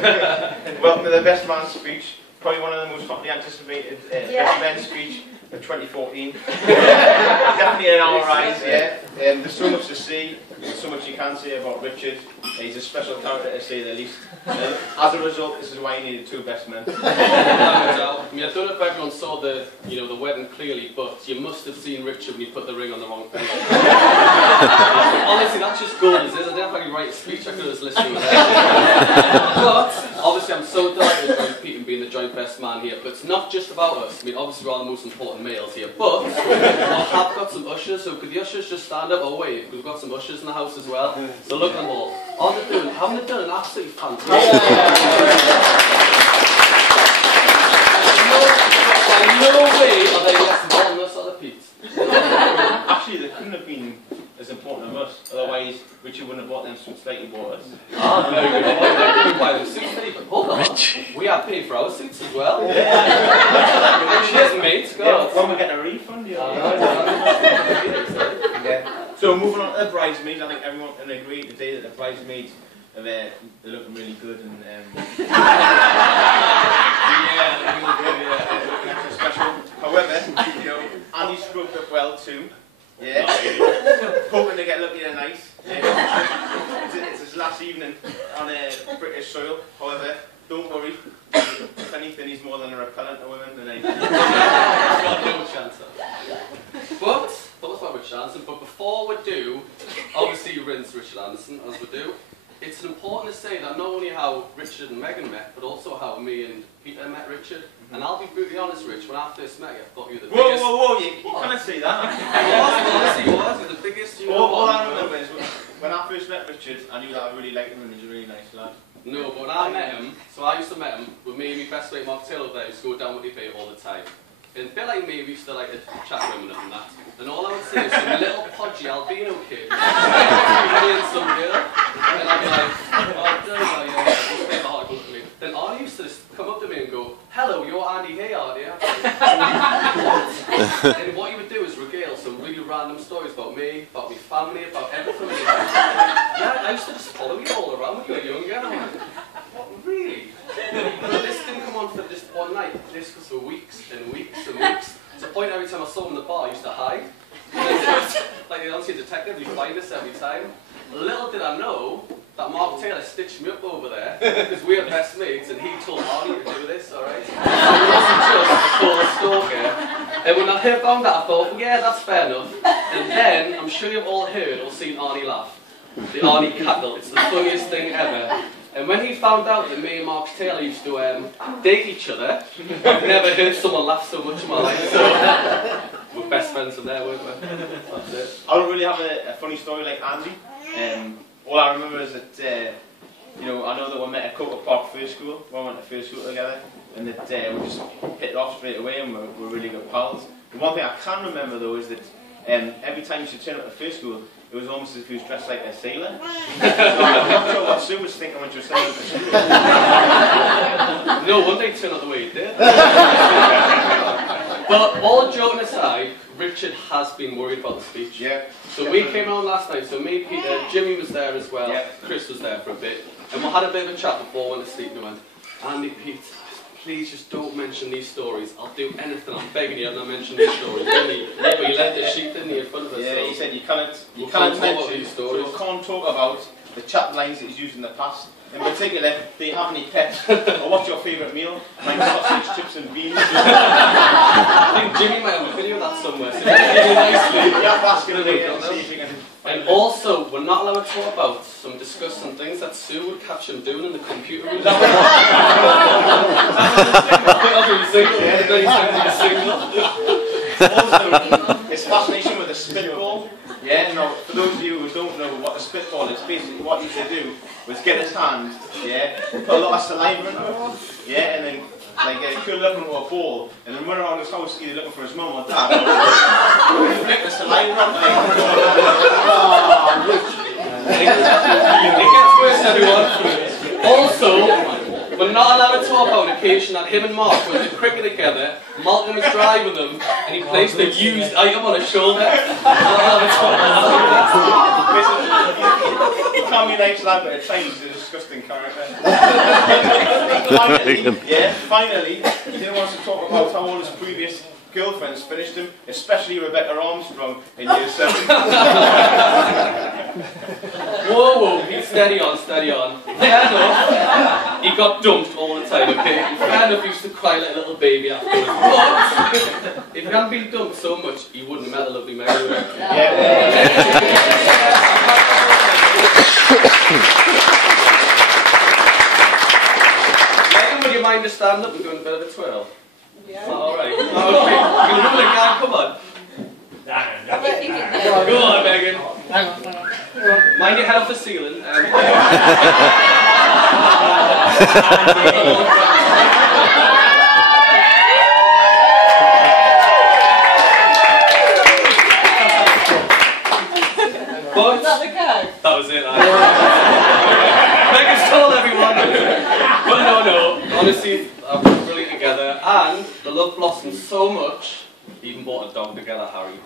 Welcome to the Best Man speech. Probably one of the most hotly anticipated Best Men speech of 2014. Definitely in our eyes, yeah. There's so much to see, there's so much you can say about Richard. He's a special character to say the least. As a result, this is why he needed two best men. I mean, I don't know if everyone saw the wedding clearly, but you must have seen Richard when he put the ring on the wrong finger. Honestly, that's just gold as is. I didn't have to write a speech, I could have just listened to it. But, obviously I'm so delighted with Pete and being the joint best man here, but it's not just about us. I mean, obviously we're all the most important males here, but I have got some ushers, so could the ushers just stand up? Oh wait, we've got some ushers in the house as well. So look at them all. Haven't they done an absolutely fantastic job? By no way are they less important than us other Pete's. Actually, they couldn't have been as important as us, otherwise Richard wouldn't have bought them suits like he bought us. Ah, very good. I didn't buy them suits, did he? But hold on, we have paid for our suits as well. Yeah. Cheers, mate. Yeah, when we're getting a refund, yeah. So moving on to the bridesmaids, I think everyone can agree today that the bridesmaids they're looking really good and looking extra special. However, Andy scrubbed up well too. Yeah. Hoping to get lucky tonight. It's his last evening on British soil. However, don't worry. If anything, he's more than a repellent to women than anything. He's got no chance of. But thoughts about Richard Anderson. But before we do, obviously you rinse Richard Anderson as we do. It's important to say that not only how Richard and Megan met, but also how me and Peter met Richard. And I'll be brutally honest, Rich, when I first met you, I thought you were the biggest... Whoa, you can't say that. Honestly, you were the biggest, all I remember is when I first met Richard, I knew that I really liked him and he was a really nice lad. No, but when I met him, so I used to met him with me and my best mate Mark Taylor there, who used to go down with the bay all the time. And a bit like me, we used to like to chat to women and that. And all I would say is some little podgy albino kid, and some girl, and I'd be like, then Arnie used to just come up to me and go, hello, you're Andy Hay, are you? And what he would do is regale some really random stories about me, about my family, about everything. Yeah, I used to just follow you all around when you were younger. And I'm like, what, really? But this didn't come on for just one night. This was for weeks and weeks and weeks. To the point every time I saw him in the bar, I used to hide. Like the honestly detective, he'd find us every time. Little did I know that Mark Taylor stitched me up over there because we are best mates and he told Arnie to do this, alright? So he wasn't just a full stalker. And when I found that, I thought, yeah, that's fair enough. And then, I'm sure you've all heard or seen Arnie laugh. The Arnie cackle, it's the funniest thing ever. And when he found out that me and Mark Taylor used to date each other, I've never heard someone laugh so much in my life. So we're best friends from there, weren't we? That's it. I don't really have a funny story like Andy. All I remember is that, I know that we met at Coker Park First School. We went to first school together, and that we just hit it off straight away, and we're really good pals. The one thing I can remember though is that every time you should turn up at first school, it was almost as if he was dressed like a sailor. So I'm not sure what Sue was thinking when she was saying to school. No wonder he turned out the way he did. But all joking aside, Richard has been worried about the speech. Yeah. So we came on last night, so me, Peter, Jimmy was there as well, Chris was there for a bit, and we had a bit of a chat before we went to sleep and we went, Andy, Pete, please just don't mention these stories. I'll do anything, I'm begging you, not mention these stories, didn't he? But you left the sheep, didn't he, in front of us? Yeah, so he said you can't talk mention about these stories. So we can't talk about the chat lines that he's used in the past. In particular, do you have any pets? Or what's your favourite meal? Like sausage, chips and beans. I think Jimmy might have a video of that somewhere, so really nicely. Yeah, ask him later and see if he can find And also, we're not allowed to talk about some disgusting things that Sue would catch him doing in the computer room. Also, his fascination with the spitball. Yeah, now, for those of you who don't know what the spitball is, basically what he used to do was get his hand, put a lot of saliva into it, and then curl up into a ball, and then run around his house either looking for his mum or dad, or flick the saliva up, it gets worse, everyone. Also, we're not allowed to talk talk about an occasion that him and Mark went to cricket together. Malcolm was driving them, and he placed a used item on his shoulder. He can't be nice lad, but at times he's a disgusting character. Finally, he didn't want us to talk about how all his previous girlfriends finished him, especially Rebecca Armstrong in year 7. Whoa, steady on, steady on. Fair enough, he got dumped all the time, okay? Fair enough, he used to cry like a little baby afterwards. But, if he hadn't been dumped so much, he wouldn't have met the lovely Megan. Megan, would you mind to stand up and doing a bit of a twirl? Yeah. Alright. Okay. Come on. Go on, Megan. Mind your head off the ceiling. Was that the card? That was it. Megan's told everyone. But no. Honestly, I'm brilliant together, and the love blossomed so much. Even bought a dog together, Harry.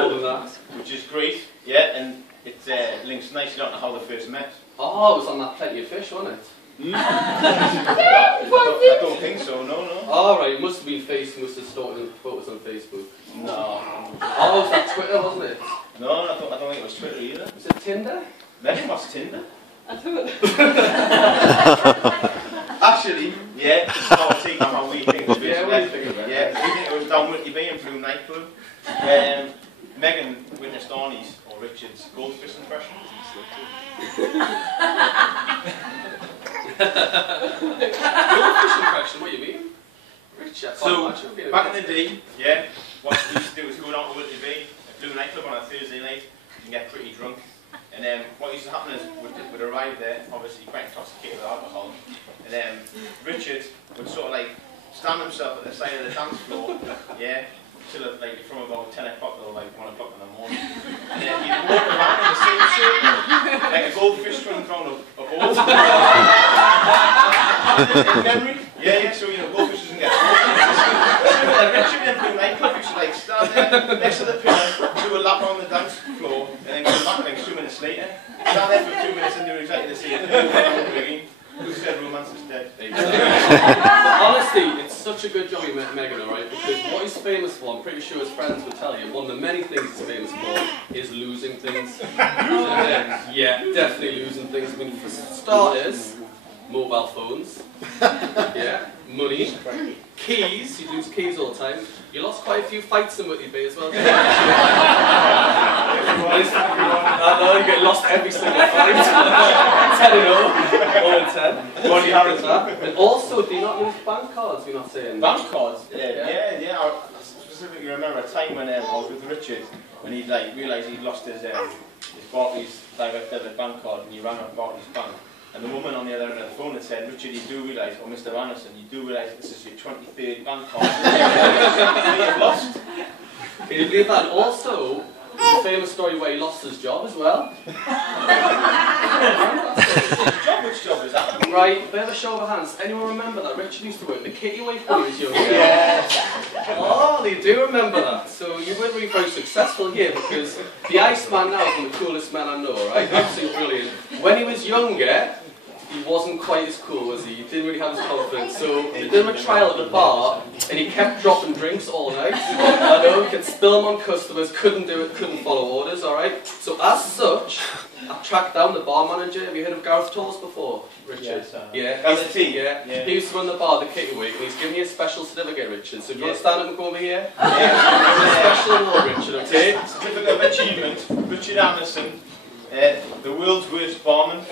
More than that. Which is great, yeah, and it links nicely on to how they first met. Oh, it was on that Plenty of Fish, wasn't it? I don't think so, no. Alright, it must have been Facebook, must have stalked photos on Facebook. No. Oh, it was that Twitter, wasn't it? No, I don't think it was Twitter either. Was it Tinder? Maybe it was Tinder. I thought. Actually, yeah, this is our take on how we think it was. Yeah, what do you think of it? Yeah, we think it was down Whitley Bay and Blue nightclub. Megan witnessed Arnie's or Richard's goldfish impression. Goldfish impression, what do you mean? Richard, so, back in the day, yeah, what we used to do was go down to Whitley Bay, a Blue nightclub on a Thursday night, and get pretty drunk. And what used to happen is we'd arrive there, obviously quite intoxicated with alcohol, and Richard would sort of like stand himself at the side of the dance floor, yeah, till like from about 10 o'clock till like 1 o'clock in the morning. And then he'd walk around in the same circle, like a goldfish swimming around a boat. In memory? Yeah, so goldfish doesn't get like Richard in the nightclub used to like stand there next to the pillar, do a lap on the dance floor, and then come back like 2 minutes later. Stand there for 2 minutes and do exactly the same thing. Who said romance is dead? Honestly, it's such a good job you met Megan, alright? Because what he's famous for, I'm pretty sure his friends would tell you, one of the many things he's famous for is losing things. Yeah, definitely losing things. I mean, for starters, mobile phones. Yeah, money. Keys, you lose keys all the time. You lost quite a few fights in Whitley Bay as well. I know, you get lost every single fight. 10-0, 0-10. What do you have with that? And also, do you not lose bank cards, we're not saying? Bank cards? Yeah. I specifically remember a time when I was with Richard, when he'd like realised he'd lost his Barclays direct debit bank card, and he rang up Barclays Bank. And the woman on the other end of the phone had said, Richard, you do realise, or Mr. Anderson, you do realise this is your 23rd bank card. You've lost. Can you believe that? Also, there's a famous story where he lost his job as well. Which job is that? Right, bit of a show of hands. Anyone remember that Richard used to work the kitty wife when he was younger? Yeah. Oh, they do remember that. So you weren't really very successful here because the Iceman now is one of the coolest men I know, right? Absolutely brilliant. When he was younger, he wasn't quite as cool, was he? He didn't really have his confidence. So they did him a trial at the bar, and he kept dropping drinks all night. I know, he could spill them on customers, couldn't do it, couldn't follow orders, alright? So as such, I tracked down the bar manager. Have you heard of Gareth Tolls before, Richard? Yes, yeah. Gareth T? Yeah. He used to run the bar, the Kitty Week, and he's giving you a special certificate, Richard. So do you want to stand up and come over here? Yeah. A special award, Richard, okay? Certificate of Achievement, Richard Anderson, the world's worst barman.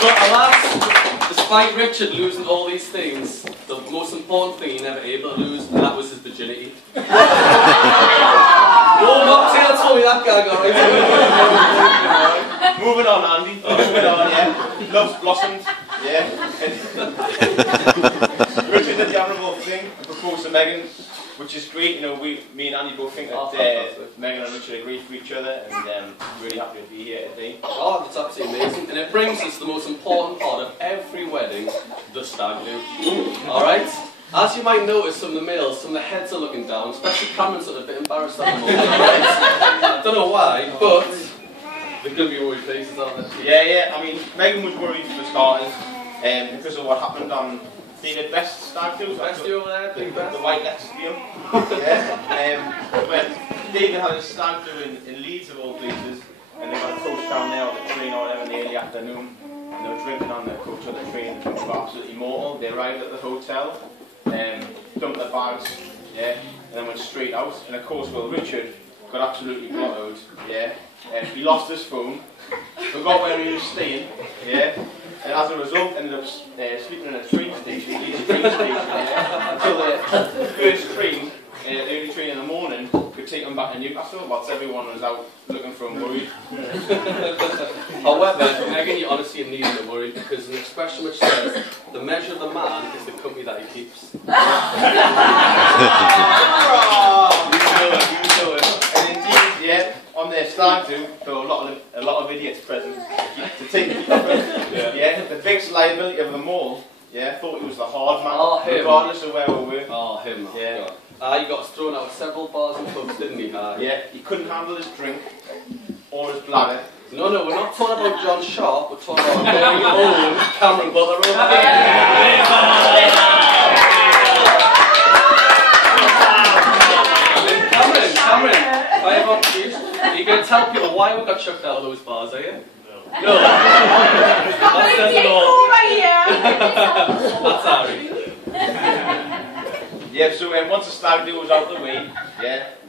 But alas, despite Richard losing all these things, the most important thing he never able to lose, and that was his virginity. Oh, Mocktail told me that gag, alright? Moving on, Andy. Moving on, yeah. Love's blossomed, yeah. Richard did the honourable thing and proposed to Megan which is great. You know, me and Andy both think that Megan and Richard are great for each other, and really happy to be here today. Oh, that's absolutely amazing. And it brings us to the most important part of every wedding, the stag do. Alright? As you might notice from the males, some of the heads are looking down, especially Cameron's sort of a bit embarrassed at the moment. Right? I don't know why, but they're going to be worried faces, aren't they? Yeah. I mean, Megan was worried for starters because of what happened on David Best's stag do. Best do over there, big best. The White Leicester deal. When David had his stag do in Leeds of all places, and they got a coach down there on the train or whatever in the early afternoon, and they were drinking on the coach or the train, and they were absolutely mortal. They arrived at the hotel, dumped their bags, and then went straight out. And of course, well, Richard got absolutely blottoed, he lost his phone, forgot where he was staying, and as a result ended up sleeping in a train station, Leeds train station, until the first train, the early train in the morning, could take him back to Newcastle, whilst everyone was out looking for him worried. However, Megan, you honestly need to worry, because an expression which says, the measure of the man is the company that he keeps. You know it. And indeed, on their stag do, there were a lot of idiots present to take the the biggest liability of them all, thought he was the hard man, regardless of where we were. Oh, him. Yeah. He got thrown out of several bars and pubs, didn't he? He couldn't handle his drink or his bladder. No, we're not talking about John Sharp, we're talking about very old Cameron Butler. Cameron, I have on you. Are you going to tell people why we got chucked out of those bars, are you? No. That says it all. That's Harry. So once the stag do was out of the way,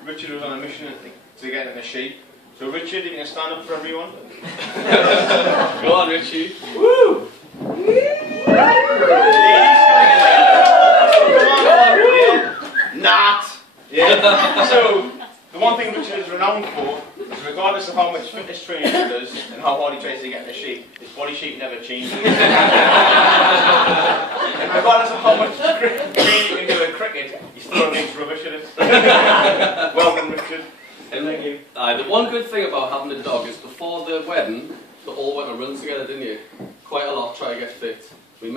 Richard was on a mission to get into shape. So Richard, you can stand up for everyone. Go on, Richie. Woo! Not. So the one thing Richard is renowned for is, regardless of how much fitness training he does and how hard he tries to get into shape, his body shape never changes. And regardless of how much training you can do in cricket, he still remains rubbish at it. Well done, Richard. And the one good thing about having a dog is, before the wedding, they all went on runs together, didn't you? Quite a lot, try to get fit. We